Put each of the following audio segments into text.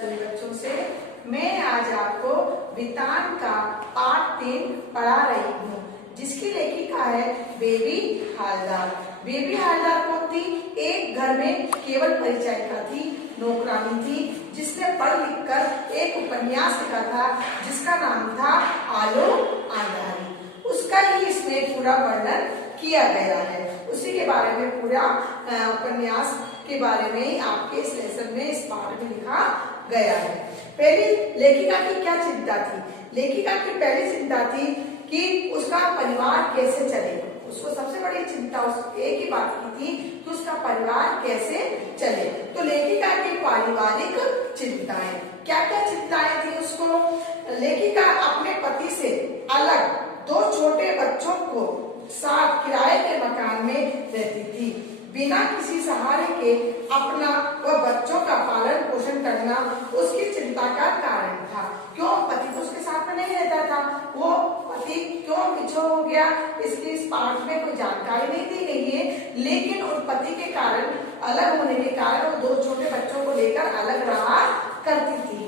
सभी बच्चों से मैं आज आपको वितान का पाठ 3 पढ़ा रही हूँ, जिसकी लेखिका है बेबी हालदार। बेबी हालदार कौन थी? एक घर में केवल परिचारिका थी, नौकरानी थी, जिसने पढ़ लिख कर एक उपन्यास लिखा था जिसका नाम था आलो आंधारी। उसका ही इसमें पूरा वर्णन किया गया है। उसी के बारे में पूरा उपन्यास के बारे में आपके इस लेसन में, इस पाठ में लिखा गया है। पहली लेखिका की क्या चिंता थी? लेखिका की पहली चिंता थी कि उसका परिवार कैसे चले। उसको सबसे बड़ी चिंता उस एक ही बात की थी कि उसका परिवार कैसे चले। तो लेखिका की पारिवारिक चिंताएं, क्या क्या चिंताएं थी उसको? लेखिका अपने पति से अलग 2 छोटे बच्चों को साथ किराए के मकान में रहती थी। बिना किसी सहारे के अपना व बच्चों का पालन पोषण करना उसकी चिंता का कारण था। क्यों? पति तो उसके साथ में नहीं रहता था। वो पति क्यों बिछड़ हो गया, इसकी इस पाठ में कोई जानकारी नहीं दी गई है, लेकिन उन पति के कारण, अलग होने के कारण वो 2 छोटे बच्चों को लेकर अलग रहा करती थी।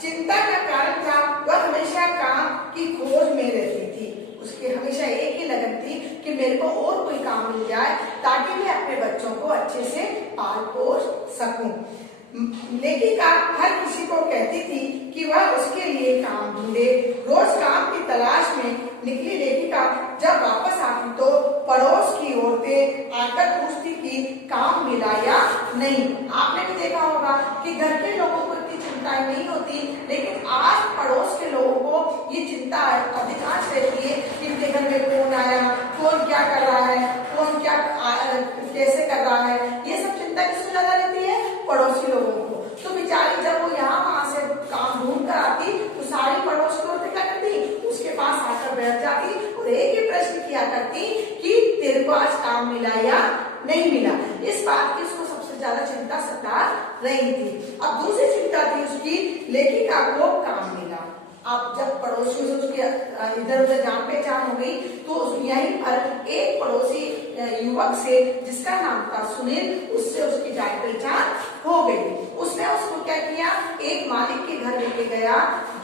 चिंता का कारण था वह हमेशा काम की खोज में रहती थी। उसकी हमेशा एक ही लगन थी कि मेरे को और कोई काम मिल जाए ताकि मैं अपने बच्चों को अच्छे से पाल पोस सकूं। लेखिका हर किसी को कहती थी कि वह उसके लिए काम ढूंढे। रोज काम की तलाश में निकली लेखिका जब वापस आती तो पड़ोस की औरतें आकर पूछती कि काम मिला या नहीं। आपने भी देखा होगा कि घर के लोगों को इतनी चिंताएं नहीं होती, लेकिन आज पड़ोस के लोगों को ये चिंता अधिकांश रहती है कि उनके घर में कौन आया, कौन क्या कर रहा है, कौन क्या कैसे कर रहा है। ये सब चिंता किसको ज्यादा रहती है? पड़ोसी लोगों को। तो बेचारी जब वो यहाँ वहां से काम ढूंढ कर आती तो सारी पड़ोस की औरतें क्या करती? उसके पास आकर बैठ जाती और एक ही प्रश्न किया करती कि तेरे को आज काम मिला या नहीं मिला। इस बात की उसको सबसे ज्यादा चिंता सता रही थी। अब दूसरी चिंता थी उसकी, लेखिका को काम मिला। अब जब पड़ोसियों से उसके इधर उधर जान पहचान हो गई तो यहीं पर एक पड़ोसी युवक से, जिसका नाम था सुनील, उससे उसकी जान पहचान हो गई। उसने उसको क्या किया, एक मालिक के घर लेके गया।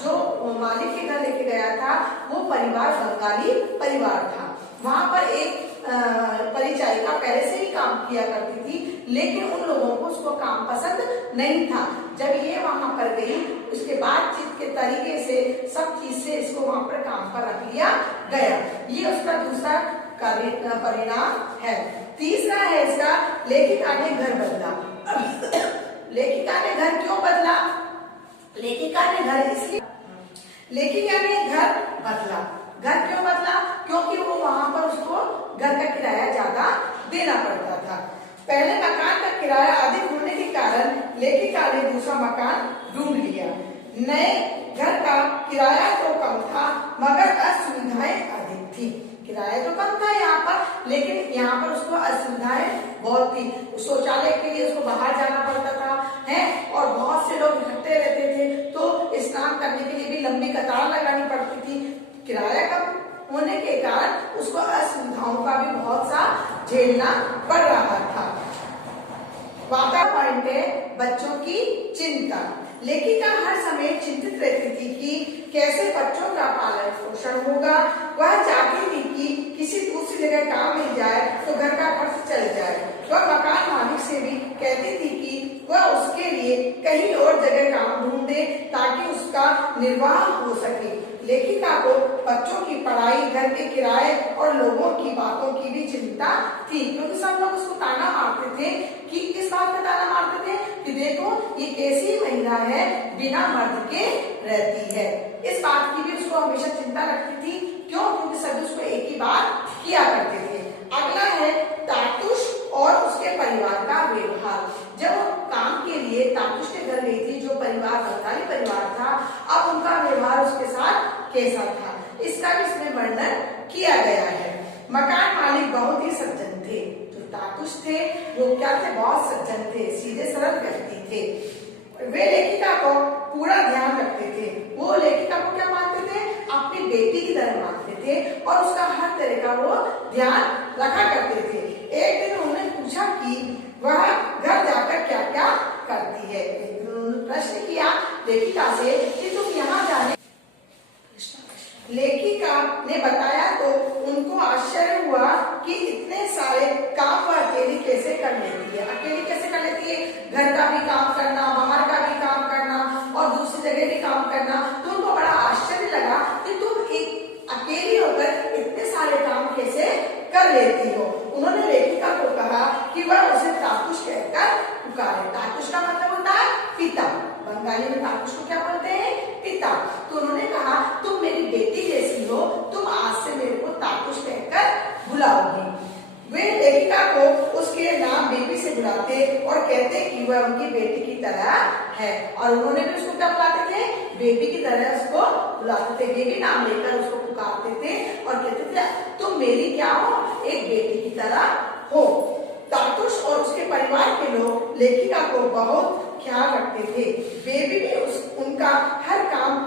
जो मालिक के घर लेके गया था वो परिवार बंगाली परिवार था। वहां पर एक परिचारिका पहले से ही काम किया करती थी, लेकिन उन लोगों को उसको काम पसंद नहीं था। जब ये वहां पर गई, उसके बातचीत के तरीके से, सब चीज से इसको वहां पर काम पर रख लिया गया। ये उसका दूसरा परिणाम है। तीसरा है इसका, लेखिका ने घर बदला। लेखिका ने घर क्यों बदला? लेखिका ने घर इसलिए, लेखिका ने घर बदला। घर क्यों बदला? क्योंकि वो वहां पर उसको घर का किराया ज्यादा देना पड़ता था। पहले मकान का किराया अधिक होने के कारण लेखिका ने दूसरा मकान ढूंढ लिया। नए घर का किराया तो कम था मगर असुविधाएं अधिक थी। किराया तो कम था यहाँ पर, लेकिन यहाँ पर उसको असुविधाएं बहुत थी। शौचालय के लिए उसको बाहर जाना पड़ता था और बहुत से लोग इकट्ठे रहते थे, तो स्नान करने के लिए भी लंबी कतार लगानी पड़ती थी। किराया कम होने के कारण उसको असुविधाओं का भी बहुत सा झेलना पड़ रहा था। पॉइंट है बच्चों की चिंता। लेखिका हर समय चिंतित रहती थी कि कैसे बच्चों का पालन पोषण होगा। वह चाहती थी कि किसी दूसरी जगह काम मिल जाए तो घर का खर्च चल जाए। वह मकान मालिक से भी कहती थी कि वह उसके लिए कहीं और जगह काम ढूंढे ताकि उसका निर्वाह हो सके। लेखिका को बच्चों की पढ़ाई, घर के किराए और लोगों की बातों की भी चिंता थी, क्योंकि सब लोग उसको ताना मारते थे। कि किस बात का ताना मारते थे? कि देखो ये कैसी महिला है, बिना मर्द के रहती है। इस बात की भी उसको हमेशा चिंता रखती थी। क्यों? क्योंकि सभी उसको एक ही बात किया करते थे। अगला है तातुश और उसके परिवार का व्यवहार। जब वो काम के लिए तातुश के घर गई थी, जो परिवार बंगाली परिवार था, अब उनका व्यवहार उसके साथ कैसा था, इसका भी इसमें वर्णन किया गया है। मकान मालिक बहुत ही सज्जन थे। जो तातुश थे वो क्या थे? बहुत सज्जन थे, सीधे सरल व्यक्ति थे। वे लेखिका को पूरा ध्यान रखते थे। वो लेखिका को क्या मानते थे? अपनी बेटी की तरह मानते थे और उसका हर तरह का वो ध्यान रखा करते थे। एक दिन उन्होंने पूछा कि वह घर जाकर क्या क्या करती है। लेखिका से कि तुम यहाँ जाने। लेखिका ने बताया तो उनको आश्चर्य हुआ कि इतने सारे काम वह अकेली कैसे कर लेती है। अकेली कैसे कर लेती है? घर का भी काम करना, बाहर का भी काम करना और दूसरी जगह भी काम करना। तो उनको बड़ा आश्चर्य लगा कि तुम एक अकेली होकर इतने सारे काम कैसे कर लेती हो। उन्होंने लेखिका को कहा कि वह उसे तातुष कहकर पुकारे। तातुष का मतलब होता है पिता। बंगाली में तातुष को क्या बोलते हैं? पिता। तो उन्होंने कहा तुम मेरी बेटी जैसी हो, तुम आज से मेरे को तातुष कहकर बुलाओगी। वे लेखिका को उसके नाम बेबी से बुलाते और कहते कि वह उनकी बेटी की तरह है। और उन्होंने भी उसको क्या बुलाते थे? बेबी की तरह उसको बुलाते थे। बेबी नाम लेकर उसको पुकारते थे और कहते थे तुम मेरी क्या हो? एक बेटी की तरह हो। तातुष और उसके परिवार के लोग लेखिका को बहुत ख्याल रखते थे। बेबी भी उनका हर काम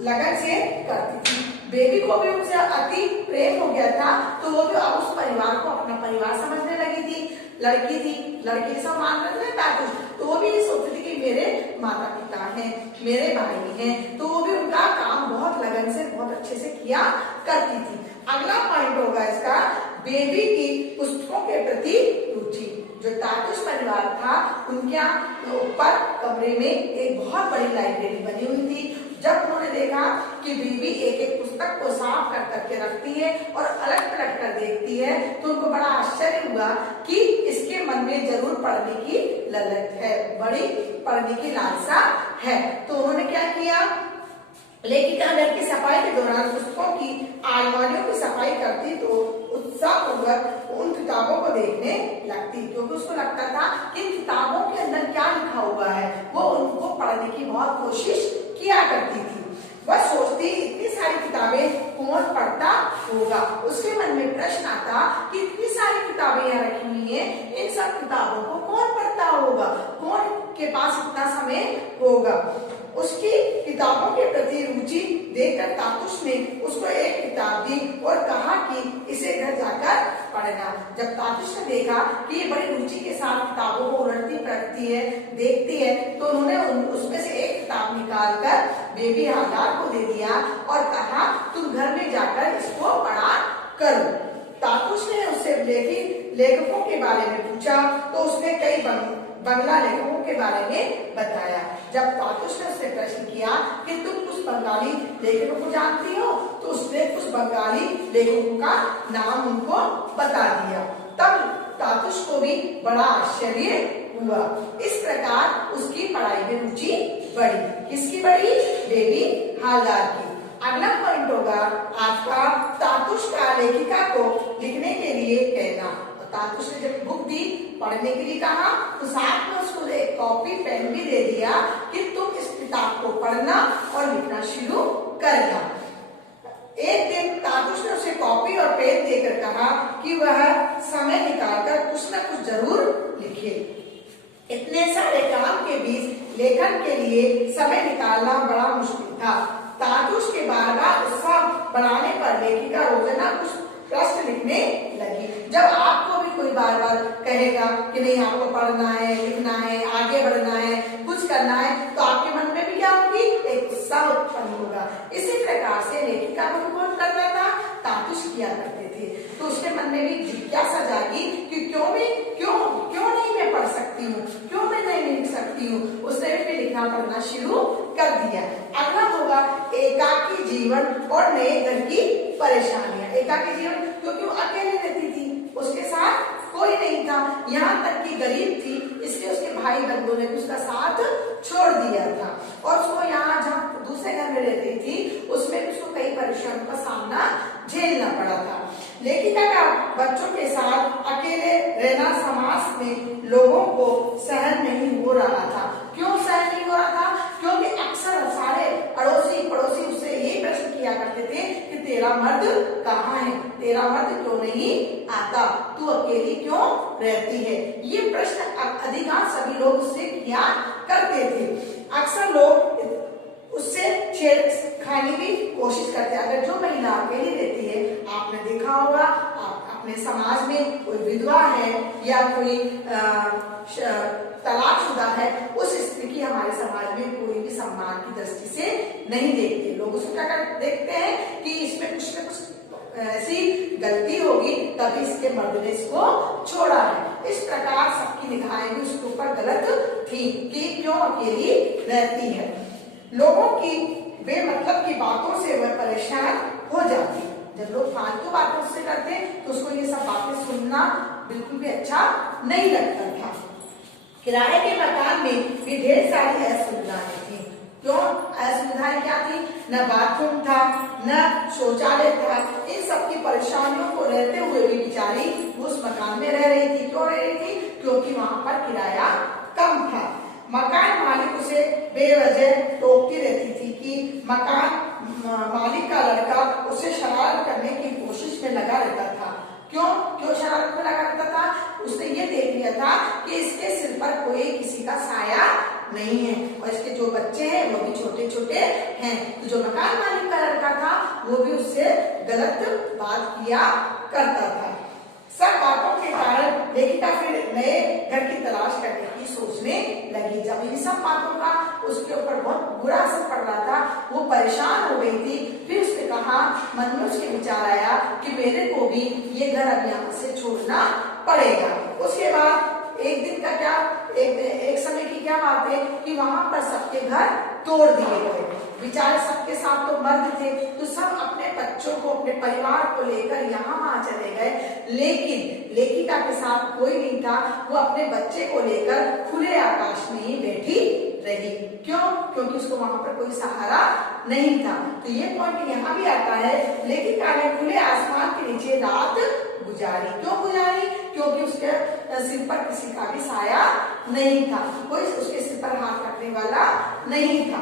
लगन से करती थी। बेबी को भी उनसे अति प्रेम हो गया था, तो वो भी उस परिवार को अपना परिवार समझने लगी थी। लड़की थी, लड़की के समान रखते तातुष, तो वो भी ये सोचती थी कि मेरे माता पिता हैं, मेरे भाई हैं, तो वो भी उनका काम बहुत लगन से बहुत अच्छे से किया करती थी। अगला पॉइंट होगा इसका, बेबी की पुस्तकों के प्रति रुचि। जो तातुष परिवार था उनके ऊपर कमरे में एक बहुत बड़ी लाइब्रेरी बनी हुई थी। जब उन्होंने देखा कि बेबी एक एक पुस्तक को साफ कर करके रखती है और अलग पलट कर देखती है, तो उनको बड़ा आश्चर्य हुआ कि इसके मन में जरूर पढ़ने की ललक है, बड़ी पढ़ने की लालसा है। तो उन्होंने क्या किया? लेखिका घर की सफाई के दौरान पुस्तकों की अलमारियों की सफाई करती तो उत्साहपूर्वक उन किताबों को देखने लगती, क्योंकि उसको लगता था कि इन किताबों के अंदर क्या लिखा हुआ है। वो उनको पढ़ने की बहुत कोशिश किया करती थी। वह सोचती इतनी सारी किताबें कौन पढ़ता होगा। उसके मन में प्रश्न आता कि इतनी सारी किताबें यहाँ रखी हुई हैं, इन सब किताबों को कौन पढ़ता होगा, कौन के पास इतना समय होगा। उसकी किताबों के प्रति रुचि देखकर तातुष ने उसको एक किताब दी और कहा कि इसे घर जाकर पढ़ना। जब तातुष ने देखा कि ये बड़ी रुचि के साथ किताबों को उलटती पलटती है, देखती है, तो उन्होंने उसमें से एक किताब निकालकर बेबी हालदार को दे दिया और कहा तुम घर में जाकर इसको पढ़ा करो। तातुष ने उससे लेखकों के बारे में पूछा तो उसने कई बंगला लेखकों के बारे में बताया। जब तातुष ने उससे प्रश्न किया कि तुम कुछ बंगाली लेखकों को जानती हो, तो उसने कुछ बंगाली लेखकों का नाम उनको बता दिया। तब तातुष को भी बड़ा आश्चर्य हुआ। इस प्रकार उसकी पढ़ाई में रुचि बढ़ी। किसकी बढ़ी? बेबी हालदार की। अगला पॉइंट होगा आपका तातुष का लेखिका को लिखने के लिए कहना। तातुष ने जब बुक दी, पढ़ने के लिए कहा, तो साथ में उसको एक कॉपी पेन भी दे दिया कि तुम इस किताब को पढ़ना और लिखना शुरू करना। एक दिन तातुष ने उसे कॉपी और पेन देकर कहा कि वह समय निकालकर कुछ न कुछ जरूर लिखे। इतने सारे काम के बीच लेखन के लिए समय निकालना बड़ा मुश्किल था। तातुष के बार बार उत्साह बढ़ाने पर लेखिका रोजाना कुछ प्रश्न लिखने लगी। जब आपको भी कोई बार बार कहेगा कि नहीं आपको पढ़ना है, लिखना है, आगे बढ़ना है, कुछ करना है, तो आपके मन में भी क्या होगी? एक उत्साह उत्पन्न होगा। इसी प्रकार से लेखिका को कौन करता था? तातुष किया करते थे। तो उसके मन में भी जिज्ञासा जागी कि क्यों नहीं मैं पढ़ सकती हूँ, क्यों मैं नहीं लिख सकती हूँ। उसने भी लिखना पढ़ना शुरू कर दिया। अगला होगा एकाकी जीवन और नए घर की परेशानियां। एकाकी जीवन क्योंकि वो अकेले रहती थी, उसके साथ कोई नहीं था, यहाँ तक कि गरीब थी, इसलिए उसके भाई बंधुओं ने उसका साथ छोड़ दिया था। और उसको यहाँ जहाँ दूसरे घर में रहती थी उसमें उसको कई परेशानियों का सामना झेलना पड़ा था। लेखिका का बच्चों के साथ अकेले रहना समाज में लोगों को सहन नहीं हो रहा था। क्यों सहन नहीं हो रहा था? क्योंकि अक्सर सारे अड़ोसी पड़ोसी उससे यही प्रश्न किया करते थे कि तेरा मर्द कहाँ है, तेरा मर्द क्यों नहीं आता, तू अकेली क्यों रहती है। ये प्रश्न अधिकांश सभी लोग उससे किया करते थे। अक्सर लोग उससे छेड़खानी की कोशिश करते। अगर जो महिला अकेली रहती है, आपने देखा होगा अपने समाज में कोई विधवा है या कोई तलाकशुदा है, उस जिसमें कि हमारे समाज में कोई भी सम्मान की दृष्टि से नहीं देखते। लोग उसको क्या देखते हैं कि इसमें कुछ न कुछ ऐसी गलती होगी तभी इसके मर्द ने इसको छोड़ा है। इस प्रकार सबकी निगाहें भी उसके ऊपर गलत थी कि क्यों अकेली रहती है। लोगों की बेमतलब की बातों से वह परेशान हो जाती। जब लोग फालतू बातों से करते तो उसको ये सब बातें सुनना बिल्कुल भी अच्छा नहीं लगता था। किराए के मकान में भी ढेर सारी असुविधाएं थी। क्यों असुविधाएं क्या थी? न बाथरूम था, न शौचालय था। इन सब की परेशानियों को रहते हुए भी बेचारी उस मकान में रह रही थी। क्यों रह रही थी? क्योंकि वहां पर किराया कम था। मकान मालिक उसे बेवजह टोकती रहती थी कि मकान मालिक का लड़का उसे शरारत करने की कोशिश में लगा रहता था। क्यों शरारत में लगा रहता था? उसने ये देख लिया था कि इसके सिर पर कोई किसी का साया नहीं है और इसके जो बच्चे हैं वो भी छोटे छोटे हैं। तो जो मकान मालिक का लड़का था वो भी उससे गलत बात किया करता था। सब बातों के कारण लेखिका फिर नए घर की तलाश करने की सोचने लगी। जब इन सब बातों का उसके ऊपर बहुत बुरा असर पड़ रहा था, वो परेशान हो गई थी। फिर उसने कहा, मन में उसके विचार आया कि मेरे को भी ये घर अब यहाँ से छोड़ना पड़ेगा। उसके बाद एक दिन का क्या एक समय की क्या बात है कि वहां पर सबके घर तोड़ दिए गए। बेचारे सबके साथ तो मर्द थे तो सब अपने बच्चों को अपने परिवार को लेकर यहाँ वहां चले गए, लेकिन लेखिका के साथ कोई नहीं था। वो अपने बच्चे को लेकर खुले आकाश में ही बैठी रही। क्यों? क्योंकि उसको वहां पर कोई सहारा नहीं था। तो ये पॉइंट यहाँ भी आता है, लेखिका ने खुले आसमान के नीचे रात गुजारी। क्यों गुजारी? क्योंकि उसके सिर पर किसी का भी साया नहीं था, कोई उसके सिर पर हाथ रखने वाला नहीं था।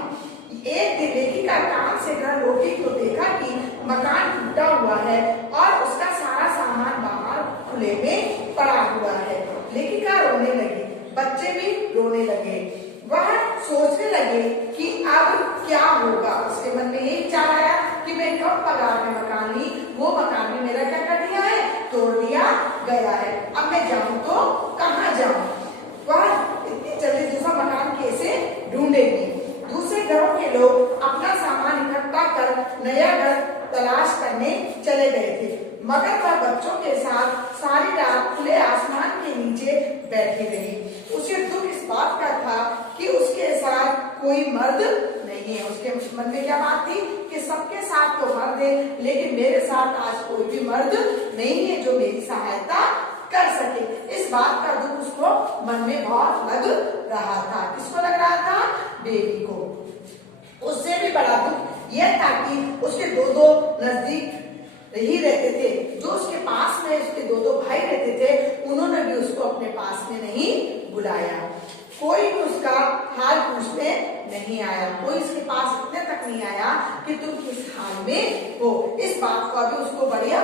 एक दिन लेखिका काम से घर लौटी तो देखा कि मकान टूटा हुआ है और उसका सारा सामान बाहर खुले में पड़ा हुआ है। लेखिका रोने लगी, बच्चे भी रोने लगे। वह सोचने लगे कि अब क्या होगा। उसके मन में ये विचार आया कि मैं कम पगार में मकान ली, वो मकान भी मेरा क्या कर दिया है? तोड़ दिया गया है। अब मैं जाऊं तो कहाँ जाऊं? वह इतनी जल्दी दूसरा मकान कैसे ढूंढेगी? दूसरे घरों के लोग अपना सामान इकट्ठा कर नया घर तलाश करने चले गए थे, मगर वह बच्चों के साथ सारी रात खुले आसमान के नीचे बैठी रही। उसे दुख इस बात का था कि उसके साथ कोई मर्द नहीं है। उसके मन में क्या बात थी कि सबके साथ तो मर्द है, लेकिन मेरे साथ आज कोई भी मर्द नहीं है जो मेरी सहायता कर सके। इस बात का दुख उसको मन में बहुत लग रहा था। किसको लग रहा था? बेबी को। उससे भी बड़ा दुख यह था कि उसके दो नजदीक ही रहते थे, जो उसके पास में उसके दो भाई रहते थे, उन्होंने भी उसको अपने पास में नहीं बुलाया। कोई भी उसका हाल पूछने नहीं आया। कोई इसके पास इतने तक नहीं आया कि तुम किस हाल में हो। इस बात का भी उसको बढ़िया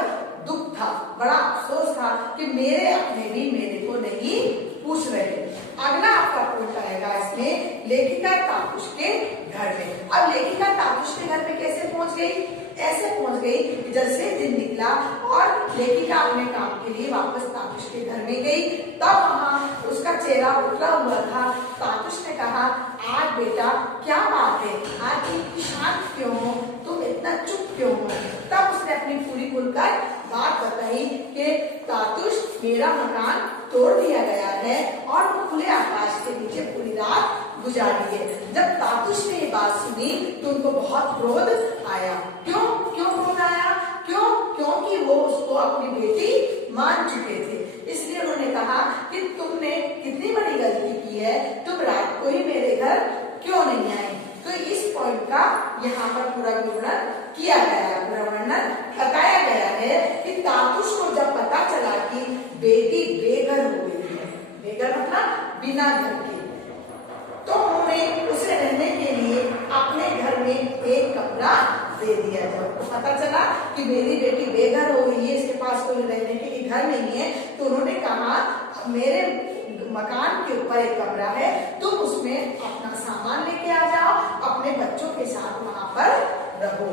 दुख था, बड़ा अफसोस था कि मेरे अपने भी मेरे को नहीं पूछ रहे। अगला आपका पॉइंट आएगा इसमें लेखिका तापुश के घर में। अब लेखिका तापुश के घर में कैसे पहुंच गई? ऐसे पहुंच गई कि जैसे दिन निकला और लेखिका अपने काम के लिए वापस तापुश के घर में गई, तब वहां उसका चेहरा उतरा हुआ था। तापुश ने कहा, आज बेटा क्या बात है? आज तुम शांत क्यों हो? तुम इतना चुप क्यों हो? तब उसने अपनी पूरी खुलकर बात बताई कि तातुश, मेरा मकान तोड़ दिया गया है और वो खुले आकाश के नीचे पूरी रात गुजारी है। जब तातुश ने ये बात सुनी तो उनको बहुत क्रोध आया। क्यों क्रोध आया? क्योंकि वो उसको अपनी बेटी मान चुके थे। इसलिए उन्होंने कहा कि तुमने कितनी बड़ी गलती की है, तुम रात को ही मेरे घर क्यों नहीं आए? तो इस पॉइंट का यहाँ पर पूरा विवरण किया गया है, पूरा वर्णन बताया गया है कि तातुश को जब पता चला कि बेटी बेघर हो गई है, बेघर मतलब बिना घर के, तो उन्होंने उसे रहने के लिए अपने घर में एक कमरा दे दिया। जब पता चला कि मेरी बेटी बेघर हो गई है, इसके पास कोई रहने के लिए घर नहीं है, तो उन्होंने कहा, मेरे मकान के ऊपर एक कमरा है, तुम उसमें अपना सामान लेके आ जाओ, अपने बच्चों के साथ वहां पर रहो।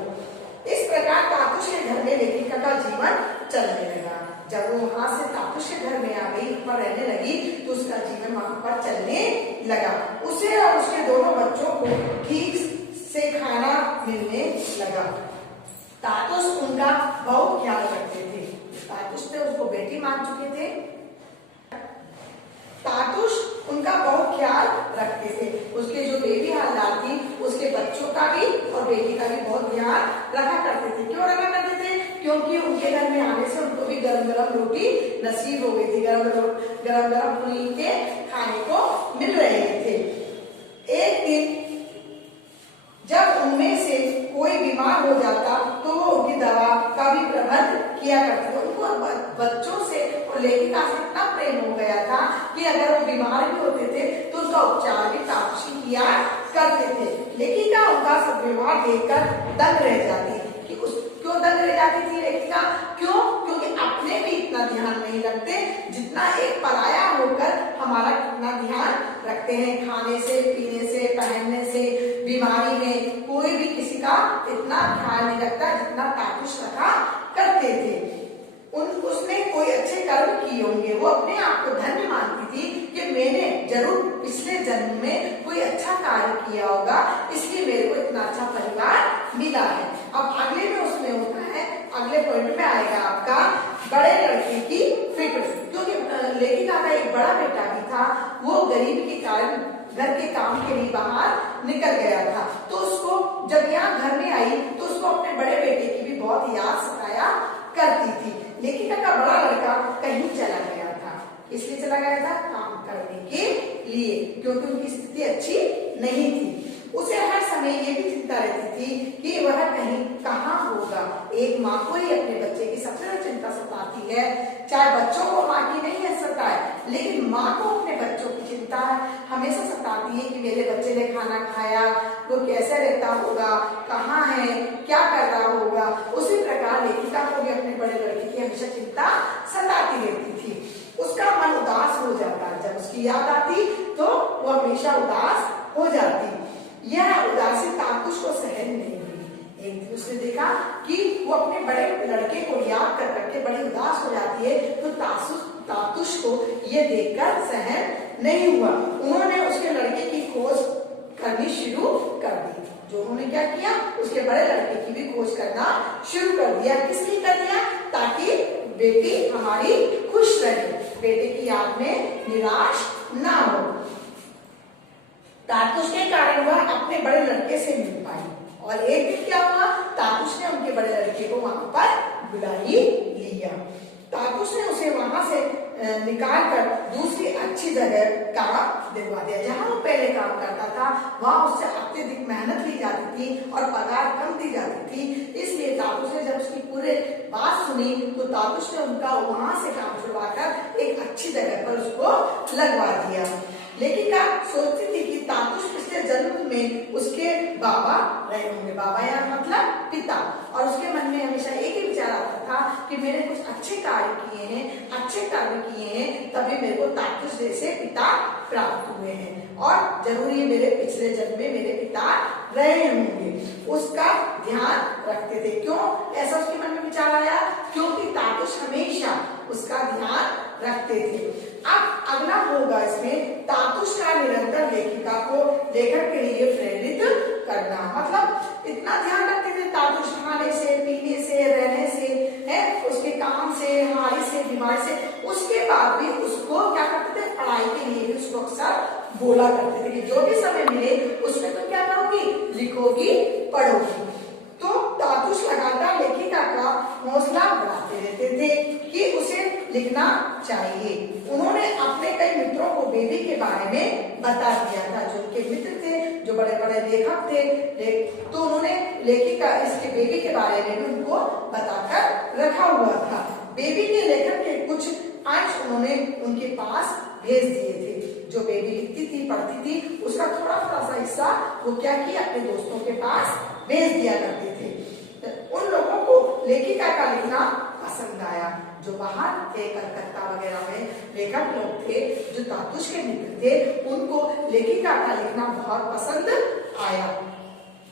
इस प्रकार तातुश के घर में लेखिका का जीवन चलने लगा। जब वो वहां से तापस के घर में आ गई, वहां रहने लगी, तो उसका जीवन वहां पर चलने लगा। उसे और उसके दोनों बच्चों को ठीक से खाना मिलने लगा। तातुस उनका बहुत ख्याल रखते थे। तातुस ने उसको बेटी मान चुके थे। तातुस उनका बहुत ख्याल रखते थे। उसके जो बेबी हालदार थी, उसके बच्चों का भी और बेटी का भी बहुत ध्यान रखा करते थे। क्यों रखा करते थे? क्योंकि उनके घर में आने से उनको भी गरम गरम रोटी नसीब हो गई थी, गरम गरम उन्हीं के खाने को मिल रहे थे। एक दिन जब उनमें से कोई बीमार हो जाता तो वो उनकी दवा का भी प्रबंध किया करते थे। उनको बच्चों से और लेखिका से इतना प्रेम हो गया था कि अगर वो बीमार भी होते थे तो उसका उपचार भी तापसी किया करते थे। लेखिका उनका सब व्यवहार देखकर दंग रह जाती कि क्यों दंग रह जाती थी लेखिका? क्यों? क्योंकि अपने भी इतना ध्यान नहीं रखते जितना एक पराया होकर हमारा कितना ध्यान रखते हैं। खाने से, पीने से, पहनने से, बीमारी में कोई भी किसी का इतना ख्याल नहीं रखता जितना तातुस रखा करते थे। उसने कोई अच्छे कर्म किए होंगे। वो अपने आप को धन्य मानती थी कि मैंने जरूर पिछले जन्म में कोई अच्छा कार्य किया होगा, इसलिए मेरे को इतना अच्छा परिवार मिला है। अब अगले में उसमें होता है, अगले पॉइंट में आएगा आपका बड़े लड़के की फिक्र। क्योंकि लेखिका का एक बड़ा बेटा भी था, वो गरीबी के कारण घर के काम के लिए बाहर निकल गया था। तो उसको जब यहाँ घर में आई तो उसको अपने बड़े बेटे की भी बहुत याद सताया करती थी। लेखिका का बड़ा लड़का कहीं चला गया था। इसलिए चला गया था काम करने के लिए, क्योंकि उनकी स्थिति अच्छी नहीं थी। उसे हर समय ये भी चिंता रहती थी कि वह कहीं कहाँ होगा। एक माँ को ही अपने बच्चे की सबसे ज्यादा चिंता सताती है। चाहे बच्चों को माँ की नहीं है सताए, लेकिन माँ को अपने बच्चों की चिंता हमेशा सताती है कि मेरे बच्चे ने खाना खाया, वो कैसे रहता होगा, कहाँ है, क्या कर रहा होगा। उसी प्रकार लेखिका को भी अपने बड़े लड़के की हमेशा चिंता सताती रहती थी। उसका मन उदास हो जाता। जब उसकी याद आती तो वो हमेशा उदास हो जाती। यह उदासी तातुस को सहन नहीं हुई। एक दिन उसने देखा कि वो अपने बड़े लड़के को याद कर करके बड़ी उदास हो जाती है, तो तातुस को ये देखकर सहन नहीं हुआ। उन्होंने उसके लड़के की खोज करनी शुरू कर दी। जो उन्होंने क्या किया, उसके बड़े लड़के की भी खोज करना शुरू कर दिया। किस लिए कर दिया? ताकि बेटी हमारी खुश रहे, बेटे की याद में निराश ना हो। तातुस के कारण वह अपने बड़े लड़के से मिल पाई। और एक दिन क्या हुआ, तातुस ने उनके बड़े लड़के को वहां पर बुला लिया। तातुस ने उसे वहां से निकाल कर दूसरी अच्छी जगह काम दिलवा दिया। जहां वो पहले काम करता था वहां उससे अत्यधिक मेहनत ली जाती थी और पगार कम दी जाती थी। इसलिए तातुस ने जब उसकी पूरे बात सुनी तो तातुस ने उनका वहां से काम छुड़वाकर एक अच्छी जगह पर उसको लगवा दिया। लेखिका सोचती थी कि तातुस पिछले जन्म में उसके बाबा रहे होंगे। बाबा या मतलब पिता। और उसके मन में हमेशा एक ही विचार आता था कि मैंने कुछ अच्छे कार्य किए हैं, अच्छे कर्म किए हैं, तभी मेरे को तातुस जैसे पिता प्राप्त हुए हैं और जरूरी मेरे पिछले जन्म में मेरे पिता रहे होंगे। उसका ध्यान रखते थे। क्यों ऐसा उसके मन में विचार आया? क्योंकि तातुस हमेशा उसका ध्यान रखते थे। अब अगला होगा इसमें तातुस का निरंतर लेखिका को लेखन के लिए प्रेरित करना। मतलब इतना ध्यान रखते थे तातुस, खाने से, पीने से, रहने से, है उसके काम से, हमारी से, बीमारी से। उसके बाद भी उसको क्या करते थे, पढ़ाई के लिए भी उसको अक्सर बोला करते थे कि जो भी समय मिले उसमें तुम क्या करोगी, लिखोगी, पढ़ोगी। तो तातुस लगातार लेखिका का हौसला बढ़ाते रहते थे कि उसे लिखना चाहिए। उन्होंने अपने कई मित्रों को बेबी के बारे में बता दिया था। जो उनके मित्र थे, जो बड़े बड़े लेखक थे, तो उन्होंने लेखिका इसके बेबी के बारे में भी उनको बताकर रखा हुआ था। बेबी के लेखन के कुछ अंश उन्होंने उनके पास भेज दिए थे। जो बेबी लिखती थी, पढ़ती थी, उसका थोड़ा थोड़ा सा हिस्सा वो क्या किया, अपने दोस्तों के पास भेज दिया करते थे। उन लोगों को लेखिका का लिखना पसंद आया। जो बाहर थे, कलकत्ता वगैरह में लेखक लोग थे, जो तातुस के मित्र थे, उनको लेखिका का लिखना बहुत पसंद आया।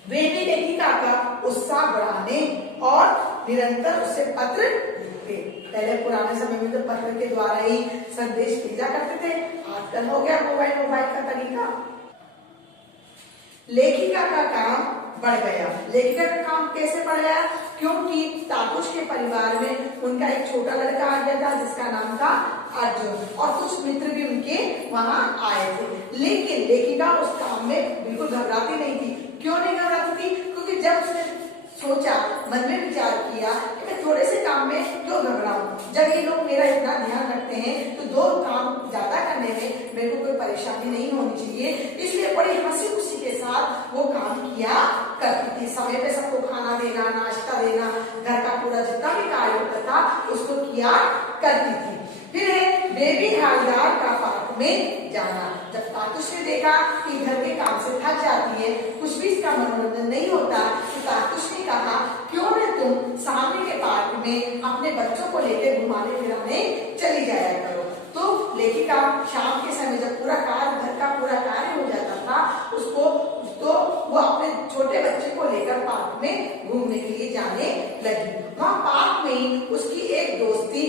वे भी लेखिका का उत्साह बढ़ाने और निरंतर उससे पत्र लिखते। पहले पुराने समय में तो पत्र के द्वारा ही संदेश भेजा करते थे, आजकल हो गया मोबाइल का तरीका। लेखिका का काम बढ़ गया। लेखिका का काम कैसे बढ़ गया? क्योंकि तातुश के परिवार में उनका एक छोटा लड़का आ गया था जिसका नाम था अर्जुन, और कुछ मित्र भी उनके वहां आए थे। लेकिन लेखिका उस काम में बिल्कुल घबराती नहीं थी। क्यों नहीं घबराती थी? क्योंकि जब उसने सोचा, मन में विचार किया कि मैं थोड़े से काम में क्यों घबराऊं, जब ये लोग मेरा इतना ध्यान रखते हैं तो 2 काम ज्यादा करने में मेरे को कोई परेशानी नहीं होनी चाहिए। इसलिए बड़ी हंसी खुशी के साथ वो काम किया करती थी। समय पे सबको खाना देना, नाश्ता देना, घर का पूरा जितना भी कार्य होता था उसको किया करती थी। फिर बेबी हवलदार का पार्क में जाना। जब तातुश ने देखा कि घर के काम से थक जाती है, कुछ भी इसका मनोरंजन नहीं होता, तो तातुश ने कहा क्यों न तुम सामने के पार्क में अपने बच्चों को लेकर घुमाने फिराने चली जाया करो। तो लेखिका शाम के समय जब पूरा कार्य, घर का पूरा कार्य हो जाता था, तो वो अपने छोटे बच्चे को लेकर पार्क में घूमने के लिए जाने लगी। वहाँ पार्क में उसकी एक दोस्ती,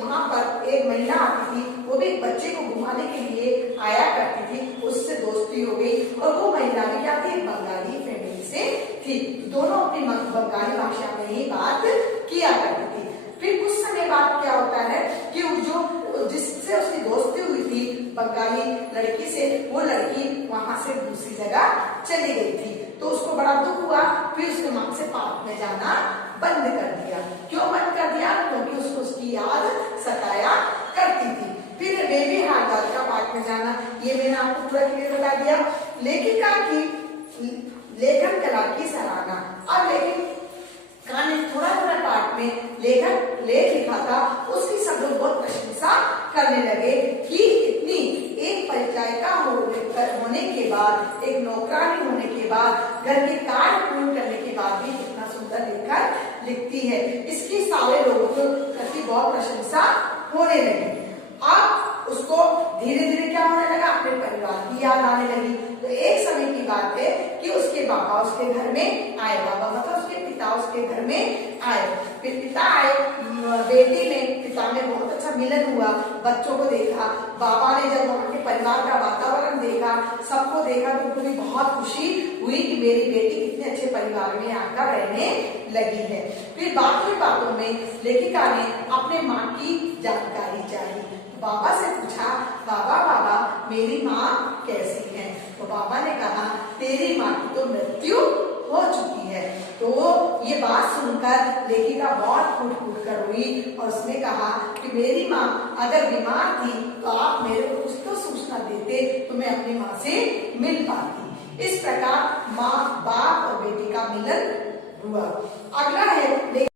वहाँ पर एक महिला आती थी, वो भी एक बच्चे को घुमाने के लिए आया करती थी, उससे दोस्ती हो गई। और वो महिला भी क्या थी? बंगाली फैमिली से थी। दोनों अपनी बंगाली भाषा में ही बात किया करती थी। फिर कुछ समय बाद क्या होता है कि जो जिससे उसकी दोस्ती हुई थी बंगाली लड़की से, वो लड़की वहां से दूसरी जगह चली गई थी। तो उसको बड़ा दुख हुआ। फिर उसने मां से पार्क में जाना बंद कर दिया। क्यों बंद कर दिया? क्योंकि उसको उसकी याद सताया करती थी। फिर बेबी हवलदार का पार्क में जाना, ये मैंने आपको पूरा क्लियर बता दिया। लेखिका की लेखन कला की सराहना। अब लेखिका ने थोड़ा पार्ट में लेखक लेख लिखा था, उसकी सब लोग बहुत प्रशंसा करने लगे कि इतनी एक परिचारिका होने के बाद, एक नौकरानी होने के बाद, घर के कार्य पूर्ण करने के बाद भी कितना सुंदर लेखन लिखती है। इसकी सारे लोगों को प्रति बहुत प्रशंसा होने लगी। अब उसको धीरे धीरे क्या होने लगा? अपने परिवार की याद आने लगी। तो एक समय की बात है कि उसके बाबा उसके घर में आए। बाबा मतलब उसके पिता उसके घर में आए। फिर पिता आए, बेटी में पिता में बहुत अच्छा मिलन हुआ, बच्चों को देखा। बाबा ने जब वहाँ के परिवार का वातावरण देखा, सबको देखा, तो उनको भी बहुत खुशी हुई कि मेरी बेटी कितने अच्छे परिवार में आकर रहने लगी है। फिर बातों में लेखिका ने अपने माँ की जानकारी चाहिए। बाबा से पूछा, बाबा मेरी माँ कैसी है? तो बाबा ने कहा तेरी माँ की तो मृत्यु हो चुकी है। तो ये बात सुनकर लेखिका बहुत फूट कर रोई और उसने कहा कि मेरी माँ अगर बीमार थी तो आप मेरे को कुछ तो सूचना देते तो मैं अपनी माँ से मिल पाती। इस प्रकार माँ, बाप और बेटी का मिलन हुआ। अगला है